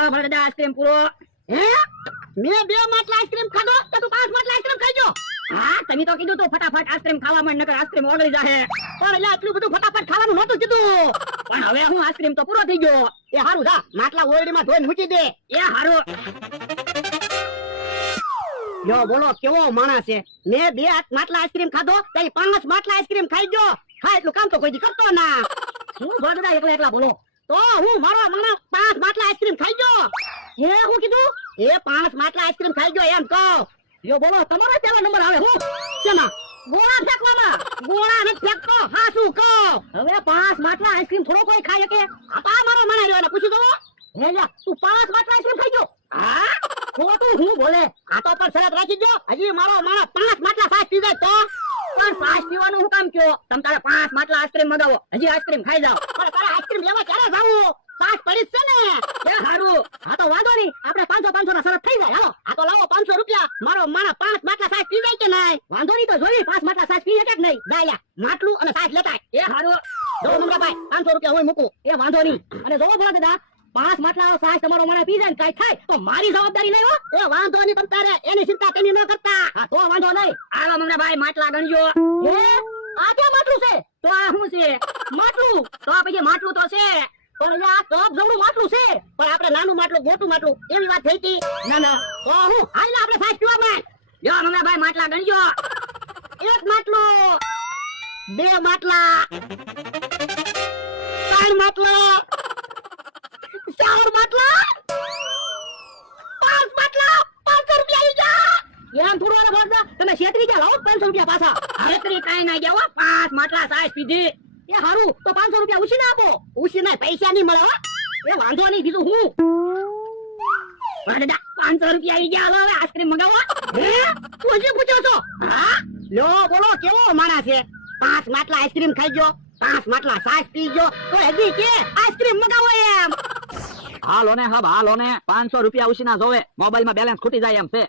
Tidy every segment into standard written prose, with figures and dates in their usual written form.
લ્યો ભલે દાદા આઈસ્ક્રીમ પૂરો. હે મેં 2 માટલા આઈસ્ક્રીમ ખાધો તો તું 5 માટલા આઈસ્ક્રીમ ખાઈ ગયો. હા તમે તો કીધું તું ફટાફટ આઈસ્ક્રીમ ખાવા માંડ નકર આઈસ્ક્રીમ ઓગળી જાહે. પણ એટલે આટલું બધું ફટાફટ ખાવાનું નહોતું કીધું. પણ હવે હું આઈસ્ક્રીમ તો પૂરો થઈ ગયો. એ હારું જા માટલા ઓરડીમાં ધોઈને મૂકી દે. એ હારું. યો બોલો કેવો માણસ છે. મેં 2 માટલા આઈસ્ક્રીમ ખાધો તો 5 માટલા આઈસ્ક્રીમ ખાઈ ગયો. ખાય એટલું કામ તો કોઈ દી કરતો ના. હું ભલે દાદા એકલા એકલા બોલો. તો હું મારો મને 5 માટલા આઈસ્ક્રીમ ખાઈ ગયો. એ હું કીધું? એ 5 માટલા આઈસ્ક્રીમ ખાઈ ગયો એમ કહો. યો બોલો તમારો પહેલો નંબર આવે હું. શેમાં? ગોળા ફેંકવામાં. ગોળા ને ફેંકતો હા શું કહો. હવે 5 માટલા આઈસ્ક્રીમ થોડો કોઈ ખાય કે? આ મારો મણા રહ્યો ને પૂછી દો. હે લ્યા તું 5 માટલા આઈસ્ક્રીમ ખાઈ ગયો? હા ખોટું હું બોલે. આ તો પર શરત રાખી દો. હજી મારો માણા 5 માટલા સાસ પી જાય તો. પણ સાસ પીવાનું હું કામ કયો? તમ તારે 5 માટલા આઈસ્ક્રીમ મગાવો. હજી આઈસ્ક્રીમ ખાઈ જાવ. પણ તારે આઈસ્ક્રીમ લેવા ક્યારે જાવું? સાસ પડી જ છે ને. એ હારું. હા તો વાંધો નહીં. આપણે 500 ના શરત થઈ જાય. હાલો. આ તો લાવો 500 રૂપિયા. મારો માણા 5 માટલા સાસ પી જાય કે નહીં? વાંધો નહીં તો જોઈ 5 માટલા સાસ પીએ કે નહીં. જાય માટલું અને સાસ લેતા. એ હારું. જો મમરાભાઈ 500 રૂપિયા હું મૂકું. એ વાંધો નહીં. અને જોવો ભલા દાદા 5 માટલા સાસ તમારો માણા પી જાય ને કાઈ થાય તો મારી જવાબદારી નહીં હો. એ વાંધો નહીં તમ તારે એની ચિંતા તેની ન કરતા. હા તો વાંધો નહીં. આવા મમરાભાઈ માટલા ગણજો. હે આ ક્યાં માટલું છે? તો આ શું છે? માટલું. તો પછી માટલું તો છે. પણ આ કપ જવડું માટલું છે. પણ આપણે નાનું માટલું મોટું માટલું એવી વાત થઈ હતી. ના ના. તો હું હાલ આપણે સાસ પીવા માંડ. યો મમરાભાઈ માટલા ગણજો. 1 માટલું 2 માટલા 3 માટલા 4 માટલા 5 માટલા 500 રૂપિયા આવી ગયા. એમ થોડું આલા ભરતા તમે છેતરી ગયા લાવો 500 રૂપિયા પાછા. છેતરી કાઈ ના ગયા હો. 5 માટલા સાસ પીધી. એ હારું તો 500 રૂપિયા ઉછીને આપો. ઉછીને પૈસા નહીં મળે હો. એ વાંધો નહીં બીજું હું. દાદા 500 રૂપિયા આવી ગયા. હવે આઈસ્ક્રીમ મંગાવો. હે તું હજી પૂછ્યો છો? હા લ્યો બોલો કેવો માણસ છે. 5 માટલા આઈસ્ક્રીમ ખાઈ ગયો 5 માટલા સાસ પી ગયો તો હજી કે આઈસ્ક્રીમ મંગાવો એમ. હાલો ને હબ હાલો ને 500 રૂપિયા ઉછીના જોવે. મોબાઈલ માં બેલેન્સ ખૂટી જાય એમ છે.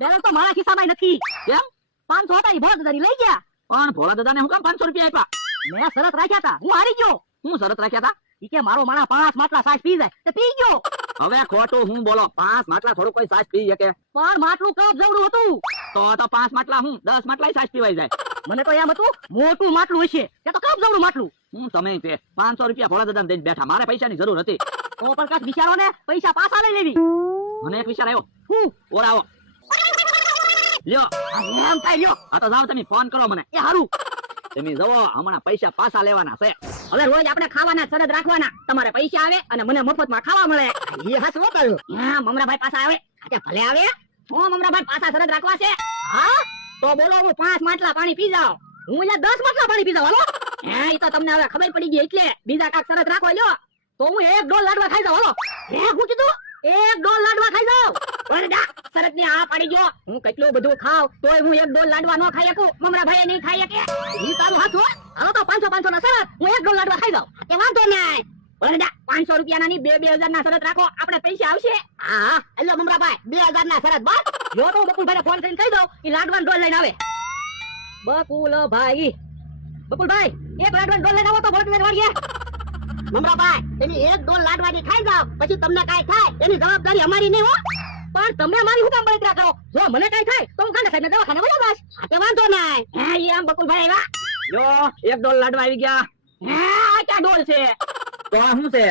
બેલેન્સ તો મારા ખિસ્સામાં નથી. કેમ? 500 હતા ઈ ભોળા દાદાની લઈ ગયા. પણ ભોળા દાદાને હું કામ 500 રૂપિયા આપ્યા? મેં શરત રાખ્યા હતા. હું હારી ગયો. હું શરત રાખ્યા હતા? ઈ કે મારો માણા 5 માટલા સાસ પી જાય તે પી ગયો. હવે ખોટું હું બોલો. 5 માટલા થોડું કોઈ સાસ પી શકે? પણ માટલું કપ જવડું હતું. તો 5 માટલા હું 10 માટલા સાસ પીવાઈ જાય. મને તો એમ હતું મોટું માટલું હશે કે તો કપ જવડું માટલું. હું તમે તે 500 રૂપિયા ભોળા દાદાને દઈને બેઠા. મારે પૈસાની જરૂર હતી. તો પણ કાક વિચારો ને પૈસા પાછા લઈ લેવી. મને એક વિચાર આવ્યો. હું ઓરાવો લ્યો. એમ થાય લ્યો. આ તો જાવ તમે ફોન કરો મને. એ હારું. તમે જવો હમણાં પૈસા પાછા લેવાના છે. હવે રોજ આપણે ખાવાના શરત રાખવાના. તમારે પૈસા આવે અને મને મફતમાં ખાવા મળે. એ હાસ વતાયો. હા મમરાભાઈ પાછા આવે. આ ભલે આવે. હું મમરાભાઈ પાછા શરત રાખવા છે. હા તો બોલો હું 5 માટલા પાણી પી જાઉં. હું અહીંયા 10 માટલા પાણી પી જાઉં. હાલો. હે ઈ તો તમને હવે ખબર પડી ગઈ એટલે બીજા કાક શરત રાખો લ્યો. તો હું 1 ડોલ લાડવા ખાઈ જાઉં. હાલો. હે હું કીધું 1 ડોલ લાડવા ખાઈ જાઉં. શરત ની આ પાડી ગયો. હું કેટલું બધું ખાવ તોય હું 1 ડોલ લાડવા ન ખાઈ શકું. મમરાભાઈ નહીં ખાઈ શકે. ઈ તારું હાથ હો. હાલો તો 500 ના શરત હું 1 ડોલ લાડવા ખાઈ જાઉં. કે વાંધો નહીં. 500 રૂપિયાના ની 2000 ના શરત રાખો. આપણે પૈસા આવશે. હા એટલે મમરાભાઈ 2000 ના શરત બસ. જો તો બકુલભાઈ ને ફોન કરીને કહી દઉં ઈ લાડવાનો ડોલ લઈને આવે. બકુલભાઈ બકુલભાઈ 1 લાડવાનો ડોલ લઈને આવો તો ભોળા દાદાને વાળીએ. મમરાભાઈ તમે 1 ડોલ લાડવાની ખાઈ જાવ પછી તમને કાઈ થાય એની જવાબદારી અમારી નહીં હો. પણ તમે મારી શું કામ બળતરા કરો? જો મને કઈ થાય તો હું ખાને સાહેબ દવાખાને વયો જાશ. આ કે વાંધો નહીં. હે ઈ આમ બકુલભાઈ આવ્યા. લ્યો 1 ડોલ લાડવા આવી ગયા. હે આ ક્યાં ડોલ છે? તો આ શું છે?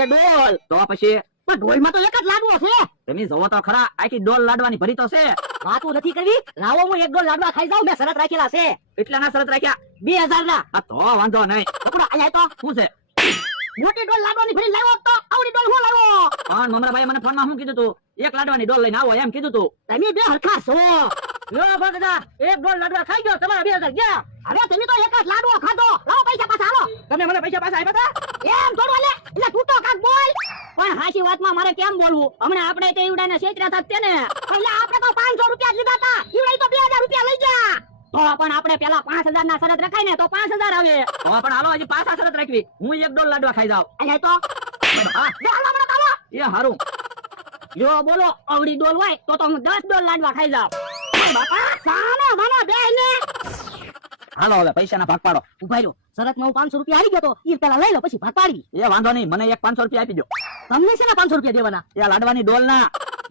એ ડોલ. તો પછી પણ ઢોલમાં તો એક જ લાડવો છે. તમે જોવો તો ખરા. આખી ડોલ લાડવાની ભરી તો છે. વાતો નથી કરવી. લાવો હું 1 ડોલ લાડવા ખાઈ જાઉં. મેં શરત રાખેલા છે એટલાના શરત રાખ્યા? 2000 ના. આ તો વાંધો નહીં. પકડો આયા તો શું છે? મોટી ડોલ લાડવાની ભરી લાવ્યો તો આવડી ડોલ હું લાવ્યો. પણ મમરાભાઈ મને ફોનમાં શું કીધું તું? 1 લાડવાની ડોલ લઈને આવો એમ કીધું તું. તમે બે હરખા છો. યો ભગદા 1 ડોલ લાડવા ખાઈ ગયો. તમારા 2000 ગયા. હવે તમે તો એક જ લાડવો ખાધો. લાવો પૈસા પાછા હાલો. તમે મને પૈસા પાછા આપ્યા હતા? એમ થોડું લે. એટલે તું તો કાક બોલ. પણ હાચી વાતમાં મારે કેમ બોલવું? હમણાં આપણે તે ઈવડાને છેતર્યા હતા તે ને. એટલે આપણે તો 500 રૂપિયા જ લીધા હતા. ઈવડે તો 2000 રૂપિયા લઈ ગયા. તો પણ આપણે પેલા 5000 ના શરત રખાય ને તો 5000 આવે. તો પણ હાલો હજી પાછા શરત રાખવી. હું 1 ડોલ લાડવા ખાઈ જાવ. અહીંયા તો હા લે હાલો મને કાવો. એ હારું. જો બોલો અવળી ડોલ હોય તો હું 10 ડોલ લાડવા ખાઈ જાવ. બાપા સાને મને બે ને. હાલો હવે પૈસાના ભાગ પાડો. ઉભા રહ્યો. શરતમાં હું 500 રૂપિયા આવી ગયો તો ઈ પેલા લઈ લો પછી ભાગ પાડી. એ વાંધો નહીં. મને 500 રૂપિયા આપી દો. તમને છે ને 500 રૂપિયા દેવાના એ લાડવાની ડોલ ના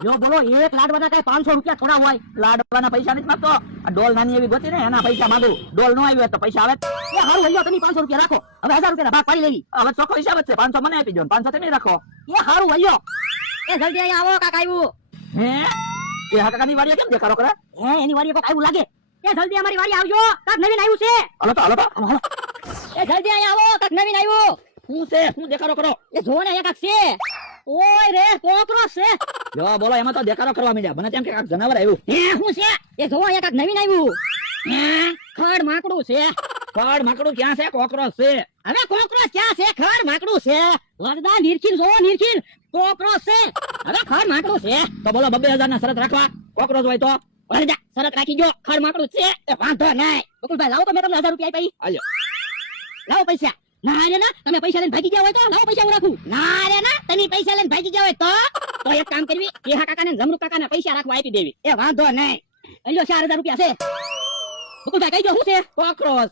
જો બોલો એક લાડવાના કઈ 500 રૂપિયા થોડા હોય લાડવાના પૈસા નથી માંગતો આ ડોલ નાની એવી ગોતી ને એના પૈસા માંગુ ડોલ નો આવ્યો તો પૈસા આવે એ હારું લઈ લો તમે 500 રૂપિયા રાખો હવે 1000 રૂપિયાના ભાગ પાડી લેવી હવે ચોખ્ખો હિસાબ જ છે 500 મને આપી દો 500 તમે રાખો એ હારું લઈ લો એ જલ્દી અહીંયા આવો કાક આવ્યું હે એ હકાની વાડીએ કેમ દેખાડો કરે હે એની વાડીએ કોક આવ્યું લાગે એ જલ્દી અમારી વાડી આવજો કાક નવીન આવ્યું છે હાલો તો એ જલ્દી અહીંયા આવો કાક નવીન આવ્યું શું છે શું દેખાડો કરો એ જો ને અહીંયા કાક છે ઓય રે કોકરોચ છે જો બોલો એમાં તો દેખાડો કરવા માંડ્યા મને તેમ કે કાંઈક જનાવર આવ્યું હે શું છે એ જો અહીંયા કાક નવીન આવ્યું હે ખડ માકડું છે ફળ માકડું ક્યાં છે કોકરોચ છે હવે કોકરોચ ક્યાં છે ખડ માકડું છે વરદા નિરખીન જો નિરખીન કોકરોચ છે હવે ખડ માકડું છે તો બોલો 2000 ના શરત રાખવા કોકરોચ હોય તો વરદા શરત રાખી જો ખડ માકડું છે એ વાંધો નહીં બકુલભાઈ લાવો તો મેં તમને 1000 રૂપિયા આપી આલ્યો લાવો પૈસા ના રે ના તમે પૈસા લઈને ભાગી ગયા હોય તો લાવો પૈસા હું રાખું ના રે ના તમે પૈસા લઈને ભાગી ગયા હોય તો એક કામ કરવી કેહા કાકાને જમરૂ કાકાને પૈસા રાખવા આપી દેવી એ વાંધો નહીં અલ્યો 4000 રૂપિયા છે બકુલભાઈ કઈ જો શું છે કોકરોચ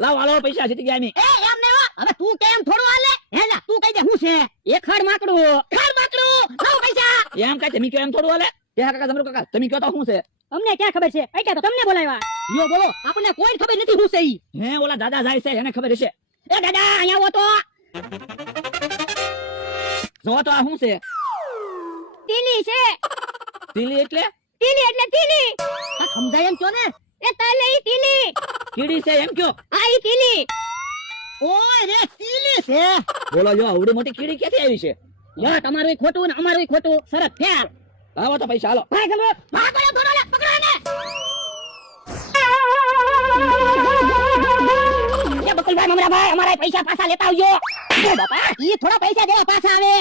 લાવો હાલો પૈસા જીતી ગયા એ એમ નહીં હો હવે તું કેમ થોડું હાલે હે લા તું કઈ દે શું છે એ ખડ માકડું લાવો પૈસા એમ કાંઈ તમે કયો એમ થોડું હાલે કે કાકા જમરૂ કાકા તમે કયો તો શું છે અમને ક્યાં ખબર છે એટલે તો તમને બોલાવ્યા યો બોલો આપણને કોઈ ખબર નથી શું છે ઈ હે ઓલા દાદા જાય છે એને ખબર હશે એ દાદા અહીંયા આવો તો જો તો આ શું છે તીલી છે તીલી એટલે તીલી એટલે તીલી આ સમજાય એમ કયો ને એ તાલે ઈ તીલી કીડી છે એમ કયો આ ઈ તીલી ઓય રે તીલી છે બોલો જો આવડી મોટી કીડી ક્યાંથી આવી છે યો તમારું ખોટું ને અમારું ખોટું શરત ફેર લાવો તો પૈસા હાલો ભાઈ ગલો ભાગો રે ધોરો લે પકડો ને એ બકુલભાઈ મમરાભાઈ અમારા પૈસા પાછા લેતા આવજો એ બાપા ઈ થોડા પૈસા દેવા પાછા આવે